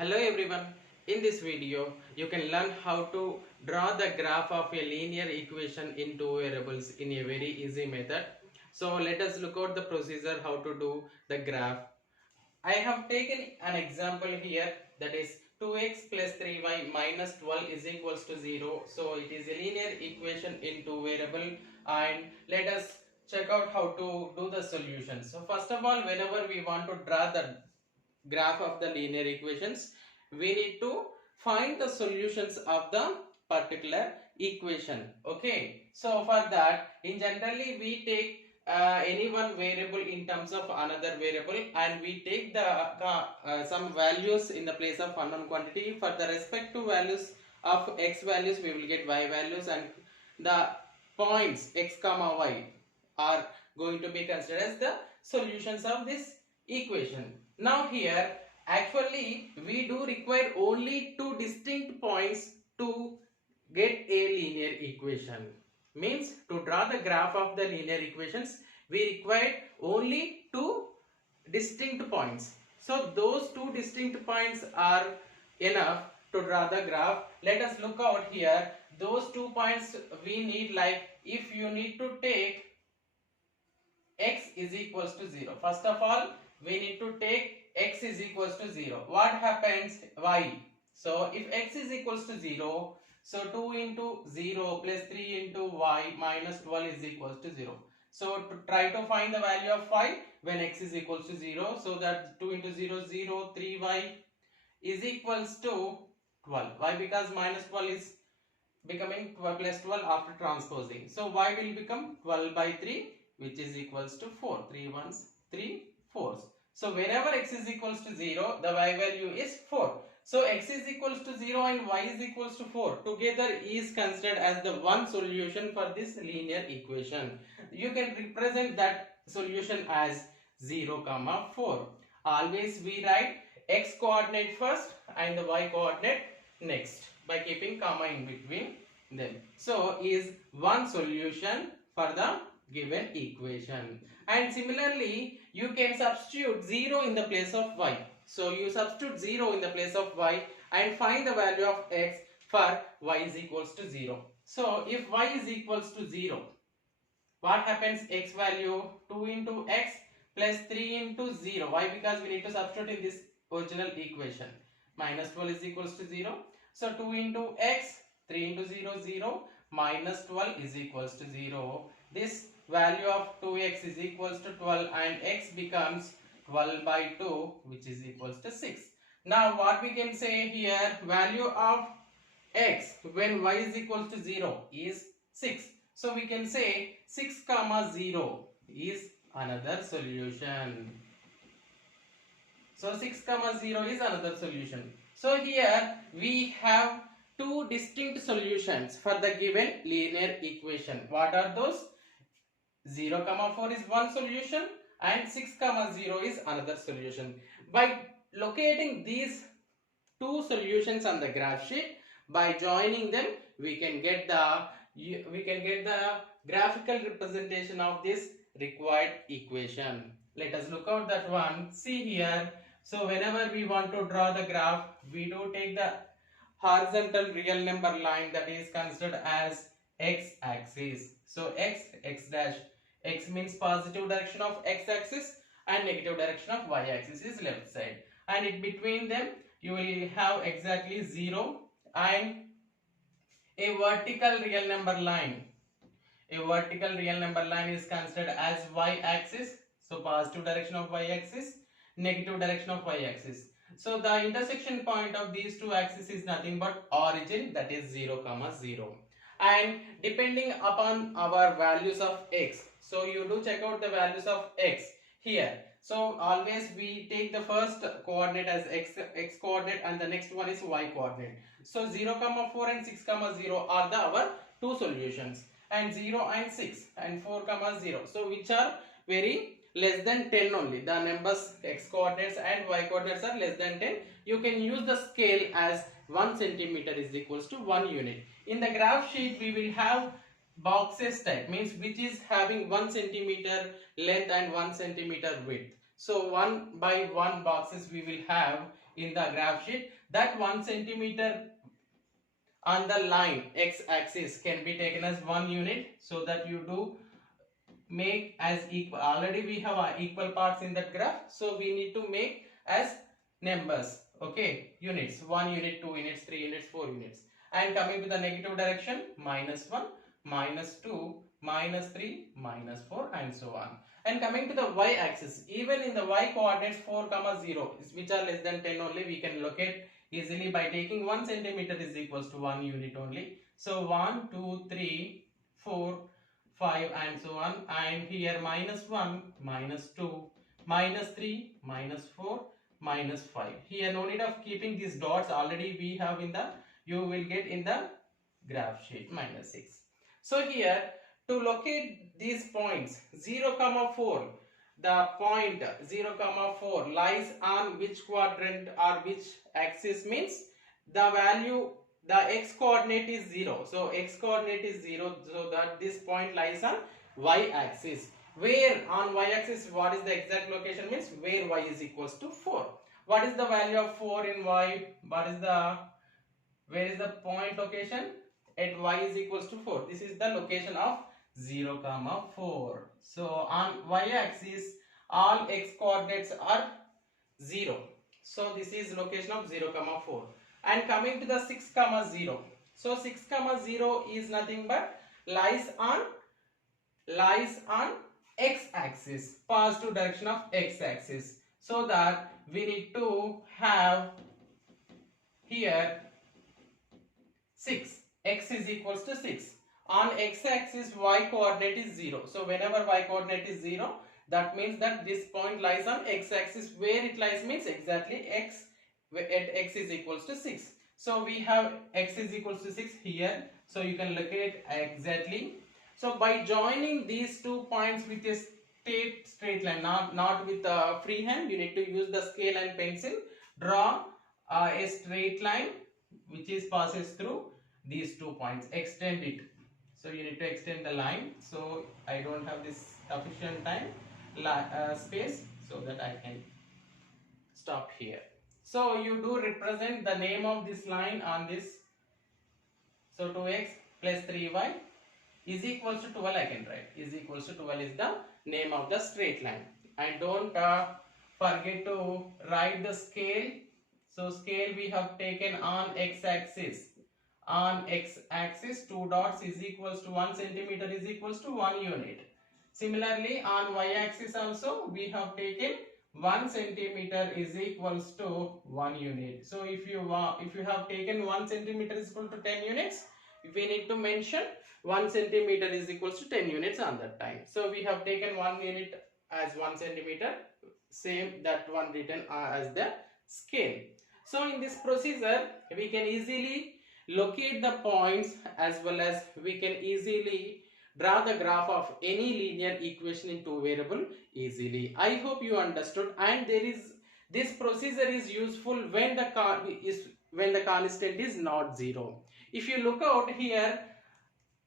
Hello everyone. In this video, you can learn how to draw the graph of a linear equation in two variables in a very easy method. So let us look out the procedure how to do the graph. I have taken an example here, that is 2x plus 3y minus 12 is equals to 0. So it is a linear equation in two variable, and let us check out how to do the solution. So first of all, whenever we want to draw the graph of the linear equations, we need to find the solutions of the particular equation. Okay, so for that, in generally we take any one variable in terms of another variable, and we take the some values in the place of unknown quantity. For the respective values of x values, we will get y values, and the points x comma y are going to be considered as the solutions of this equation. Now here actually we do require only two distinct points to get a linear equation. Means to draw the graph of the linear equations, we require only two distinct points. So those two distinct points are enough to draw the graph. Let us look out here. Those 2 points we need, like if you need to take x is equals to 0. First of all, we need to take x is equals to 0. What happens? Y. So if x is equals to 0, so 2 into 0 plus 3 into y minus 12 is equals to 0. So to try to find the value of y when x is equals to 0. So that 2 into 0 0, 3y is equals to 12. Why? Because minus 12 is becoming 12 plus 12 after transposing. So y will become 12 by 3, which is equals to 4. 3 ones, 3 fours. So whenever x is equals to 0, the y value is 4. So x is equals to 0 and y is equals to 4 together is considered as the one solution for this linear equation. You can represent that solution as 0 comma 4. Always we write x coordinate first and the y coordinate next by keeping comma in between them. So is one solution for the given equation. And similarly, you can substitute 0 in the place of y. So you substitute 0 in the place of y and find the value of x for y is equals to 0. So if y is equals to 0, what happens? X value 2 into x plus 3 into 0. Why? Because we need to substitute in this original equation. Minus 12 is equals to 0. So 2 into x, 3 into 0, 0, minus 12 is equals to 0. This value of 2x is equals to 12 and x becomes 12 by 2, which is equals to 6. Now what we can say here, value of x when y is equals to 0 is 6. So we can say 6 comma 0 is another solution. So 6 comma 0 is another solution. So here we have two distinct solutions for the given linear equation. What are those? 0 comma 4 is one solution and 6 comma 0 is another solution. By locating these two solutions on the graph sheet, by joining them, we can get the graphical representation of this required equation. Let us look out that one. See here. So whenever we want to draw the graph, we do take the horizontal real number line that is considered as x-axis. So x dash. X means positive direction of x-axis and negative direction of y-axis is left side. And in between them, you will have exactly 0 and a vertical real number line. A vertical real number line is considered as y-axis. So positive direction of y-axis, negative direction of y-axis. So the intersection point of these two axes is nothing but origin, that is 0 comma 0. And depending upon our values of x, so you do check out the values of x here. So always we take the first coordinate as x coordinate and the next one is y coordinate. So 0 comma 4 and 6 comma 0 are our two solutions, and 0 and 6 and 4 comma 0, so which are very less than 10 only. The numbers x coordinates and y coordinates are less than 10. You can use the scale as 1 centimeter is equals to 1 unit. In the graph sheet we will have boxes type, means which is having 1 centimeter length and 1 centimeter width. So 1 by 1 boxes we will have in the graph sheet, that 1 centimeter on the line x axis can be taken as 1 unit, so that you do make as equal. Already we have equal parts in that graph, so we need to make as numbers, okay, units, 1 unit, 2 units, 3 units, 4 units. And coming to the negative direction, -1, -2, -3, -4, and so on. And coming to the y axis, even in the y coordinates 4 comma 0, which are less than 10 only, we can locate easily by taking 1 centimeter is equals to 1 unit only. So 1, 2, 3, 4, 5, and so on. And here -1, -2, -3, -4, -5. Here no need of keeping these dots, already we have in the, you will get in the graph sheet, -6. So here to locate these points 0 comma 4, the point 0 comma 4 lies on which quadrant or which axis, means the value, the x coordinate is 0, so x coordinate is 0, so that this point lies on y axis. Where on y axis, what is the exact location, means where y is equals to 4. What is the value of 4 in y? What is the, where is the point location? At y is equals to 4. This is the location of 0 comma 4. So on y axis all x coordinates are 0, so this is location of 0 comma 4. And coming to the 6 comma 0, so 6 comma 0 is nothing but lies on x axis, positive direction of x axis, so that we need to have here 6, x is equals to 6. On x axis y coordinate is 0, so whenever y coordinate is 0, that means that this point lies on x axis. Where it lies means exactly x, at x is equals to 6. So we have x is equals to 6 here, so you can locate exactly. So by joining these two points with a straight line, not with a free hand, you need to use the scale and pencil, draw a straight line which is passes through these 2 points, extend it. So you need to extend the line, so I don't have this sufficient time space, so that I can stop here. So you do represent the name of this line on this, so 2x plus 3y is equals to 12, I can write, is equals to 12 is the name of the straight line. And don't forget to write the scale. So scale we have taken on x axis. On x axis 2 dots is equals to 1 centimeter is equals to 1 unit. Similarly on y axis also we have taken 1 centimeter is equals to 1 unit. So if you have taken 1 centimeter is equal to 10 units, we need to mention 1 centimeter is equals to 10 units on that time. So we have taken 1 unit as 1 centimeter, same that one written as the scale. So in this procedure we can easily locate the points, as well as we can easily draw the graph of any linear equation in two variable easily. I hope you understood. And this procedure is useful when the constant is not 0. If you look out here,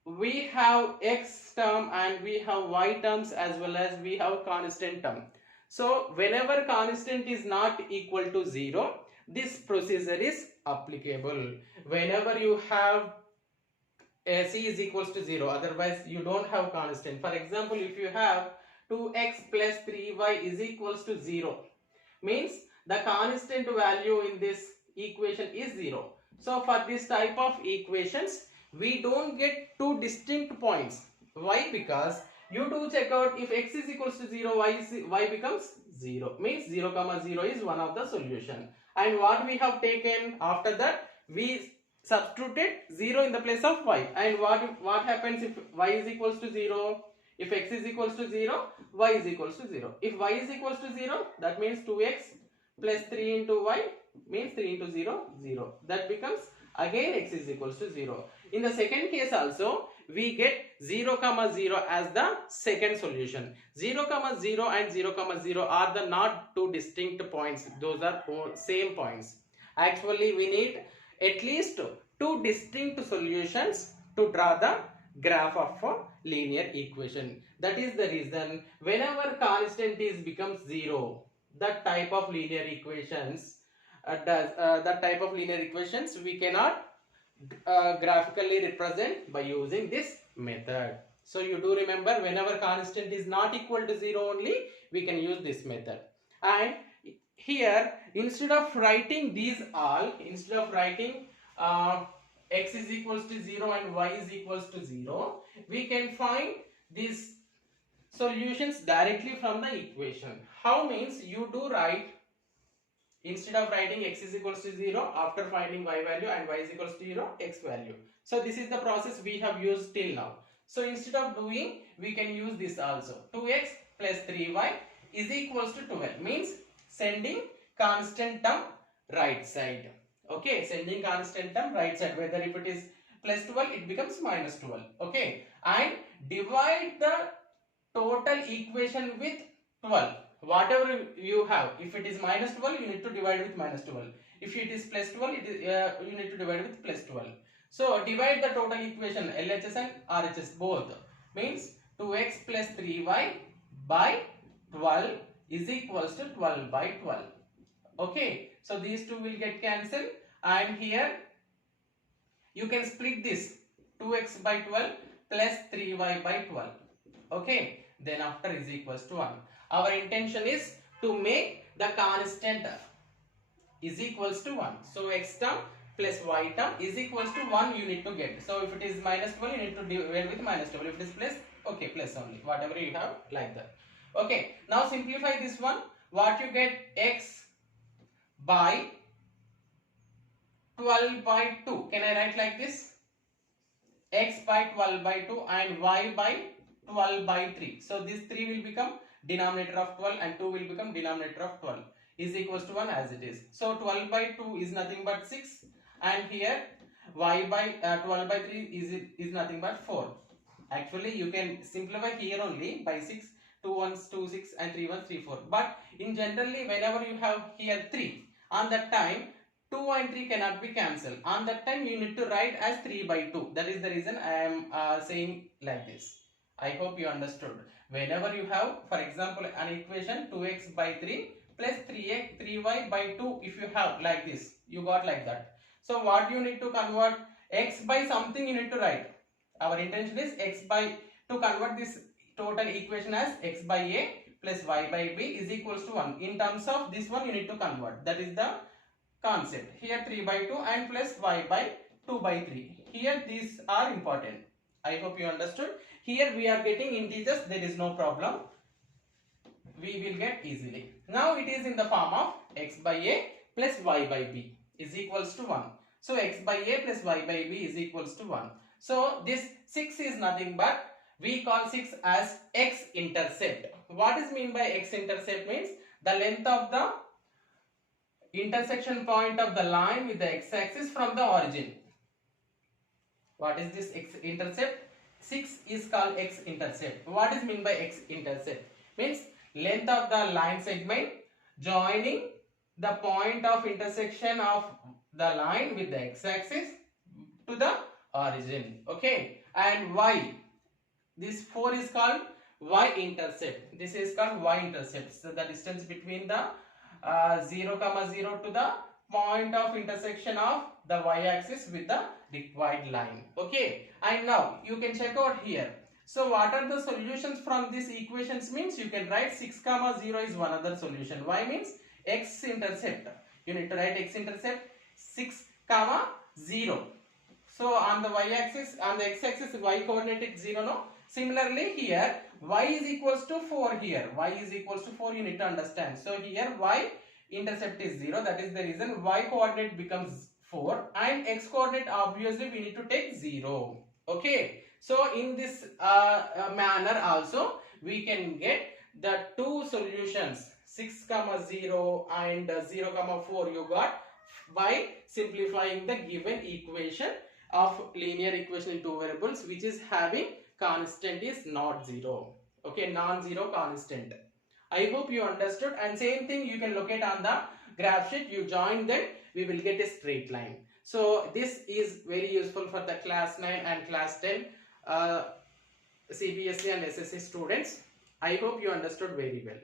we have x term and we have y terms, as well as we have constant term. So whenever constant is not equal to 0, this procedure is applicable. Whenever you have c is equals to 0, otherwise you don't have constant. For example, if you have 2x plus 3y is equals to 0, means the constant value in this equation is 0. So for this type of equations, we don't get two distinct points. Why? Because you do check out, if x is equals to 0, y becomes 0, means 0 comma 0 is one of the solution. And what we have taken after that, we substituted 0 in the place of y. And what happens if y is equals to 0? If x is equals to 0, y is equals to 0. If y is equals to 0, that means 2x plus 3 into y means 3 into 0, 0. That becomes again x is equals to 0. In the second case also, we get 0 comma 0 as the second solution. 0 comma 0 and 0 comma 0 are the not two distinct points. Those are same points. Actually, we need at least two distinct solutions to draw the graph of a linear equation. That is the reason whenever constant is becomes 0, that type of linear equations that type of linear equations we cannot graphically represent by using this method. So you do remember, whenever constant is not equal to 0 only, we can use this method. And here, instead of writing these all, instead of writing x is equals to 0 and y is equals to 0, we can find these solutions directly from the equation. How means, you do write, instead of writing x is equals to 0, after finding y value and y is equals to 0, x value. So this is the process we have used till now. So instead of doing, we can use this also. 2x plus 3y is equals to 12, means sending constant term right side. Okay, sending constant term right side, whether if it is plus 12, it becomes minus 12. Okay, and divide the total equation with 12. Whatever you have, if it is minus 12, you need to divide with minus 12. If it is plus 12, you need to divide with plus 12. So divide the total equation LHS and RHS both, means 2x plus 3y by 12 is equals to 12 by 12. Okay, so these two will get cancelled, and here you can split this 2x by 12 plus 3y by 12. Okay, then after is equals to 1. Our intention is to make the constant is equals to 1. So x term plus y term is equals to 1 you need to get. So if it is minus 12, you need to divide with minus 12. If it is plus, okay, plus only, whatever you have, like that. Okay, now simplify this one. What you get, x by 12 by 2. Can I write like this? X by 12 by 2 and y by 12 by 3. So this 3 will become denominator of 12 and 2 will become denominator of 12 is equals to 1 as it is. So 12 by 2 is nothing but 6, and here y by 12 by 3 is nothing but 4. Actually you can simplify here only by 6, 2 1s 2 6 and 3 1 3 4. But in generally, whenever you have here 3, on that time 2 and 3 cannot be cancelled. On that time you need to write as 3 by 2. That is the reason I am saying like this. I hope you understood. Whenever you have, for example, an equation 2x by 3 plus 3y by 2, if you have like this, you got like that. So what you need to convert, x by something you need to write. Our intention is x by, to convert this total equation as x by a plus y by b is equals to 1. In terms of this one you need to convert. That is the concept. Here 3 by 2 and plus y by 2 by 3. Here these are important. I hope you understood. Here we are getting integers, there is no problem. We will get easily. Now it is in the form of x by a plus y by b is equals to 1. So x by a plus y by b is equals to 1. So this 6 is nothing but, we call 6 as x-intercept. What is mean by x-intercept? Means the length of the intersection point of the line with the x-axis from the origin. What is this x-intercept? 6 is called x-intercept. What is mean by x-intercept? Means length of the line segment joining the point of intersection of the line with the x-axis to the origin. Okay, and y, this 4 is called y-intercept. This is called y-intercept. So the distance between the 0, 0 to the point of intersection of the y-axis with the required line. Okay, and now you can check out here. So what are the solutions from these equations? Means you can write 6, 0 is one other solution. Y means x-intercept. You need to write x-intercept 6, 0. So on the y-axis, on the x-axis, y coordinate is 0, no? Similarly here, y is equals to 4 here. Y is equals to 4, you need to understand. So here y intercept is 0. That is the reason y coordinate becomes 4 and x coordinate obviously we need to take 0. Okay. So in this manner also we can get the two solutions 6, 0 and 0, 4 you got by simplifying the given equation of linear equation in two variables, which is having constant is not 0. Okay, non-zero constant. I hope you understood, and same thing you can locate on the graph sheet. You join them, we will get a straight line. So this is very useful for the class 9 and class 10 CBSE and SSC students. I hope you understood very well.